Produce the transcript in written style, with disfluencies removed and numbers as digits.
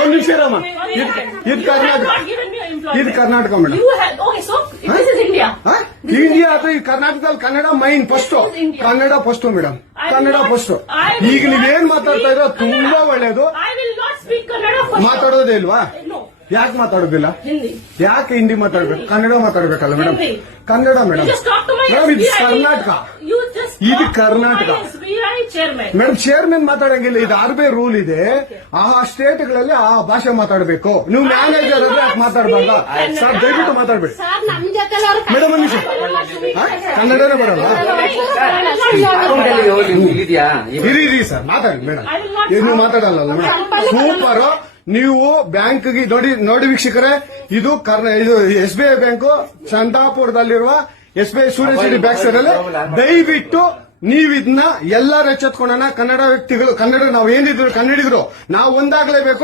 ಒಂದು ನಿಮಿಷ ಇರಮ್ಮ. ಇದು ಕರ್ನಾಟಕ ಮೇಡಮ್. ಇಂಡಿಯಾ ಅಥವಾ ಈ ಕರ್ನಾಟಕದಲ್ಲಿ Kannada main first, Kannada first madam, Kannada first. ಈಗ ನೀವೇನ್ ಮಾತಾಡ್ತಾ ಇರೋ ತುಂಬಾ ಒಳ್ಳೇದು. ಮಾತಾಡೋದೇ ಇಲ್ವಾ? ಯಾಕೆ ಮಾತಾಡೋದಿಲ್ಲ? ಯಾಕೆ ಹಿಂದಿ ಮಾತಾಡ್ಬೇಕು? ಕನ್ನಡ ಮಾತಾಡ್ಬೇಕಲ್ಲ ಮೇಡಮ್? ಕನ್ನಡ ಮೇಡಮ್. ಮೇಡಮ್ ಇದು ಕರ್ನಾಟಕ, ಇದು ಕರ್ನಾಟಕ ಮೇಡಮ್. ಚೇರ್ಮನ್ ಮಾತಾಡಂಗಿಲ್ಲ. ಇದು ಆರ್ಬಿ ರೂಲ್ ಇದೆ. ಆ ಸ್ಟೇಟ್ಗಳಲ್ಲಿ ಆ ಭಾಷೆ ಮಾತಾಡಬೇಕು. ನೀವು ಮ್ಯಾನೇಜರ್ ಆದ್ರೆ ಯಾಕೆ ಮಾತಾಡಬಾರ್ದ? ಸರ್ ದಯವಿಟ್ಟು ಮಾತಾಡ್ಬೇಡಿ ಮೇಡಮ್. ಒಂದು ನಿಮಿಷ, ಕನ್ನಡನೇ ಬರಲ್ಲ? ಇರಿ ಸರ್, ಮಾತಾಡಿ ಮೇಡಮ್. ನೀವು ಮಾತಾಡಲ್ಲ ಮೇಡಮ್? ಸೂಪರ್. ನೀವು ಬ್ಯಾಂಕ್ಗೆ ನೋಡಿ ವೀಕ್ಷಕರೇ, ಇದು SBI ಬ್ಯಾಂಕು ಚಂದಾಪುರದಲ್ಲಿರುವ SBI ಸೂರ್ಯಸಿಟಿ ಬ್ಯಾಂಕ್ ಸರ್ ಅಲ್ಲಿ. ದಯವಿಟ್ಟು ನೀವು ಇದನ್ನ ಎಲ್ಲರೂ ಎಚ್ಚೆತ್ಕೊಳ್ಳೋಣ. ಕನ್ನಡ ವ್ಯಕ್ತಿಗಳು, ಕನ್ನಡ ನಾವು ಏನಿದ್ರು ಕನ್ನಡಿಗರು ನಾವು ಒಂದಾಗಲೇಬೇಕು.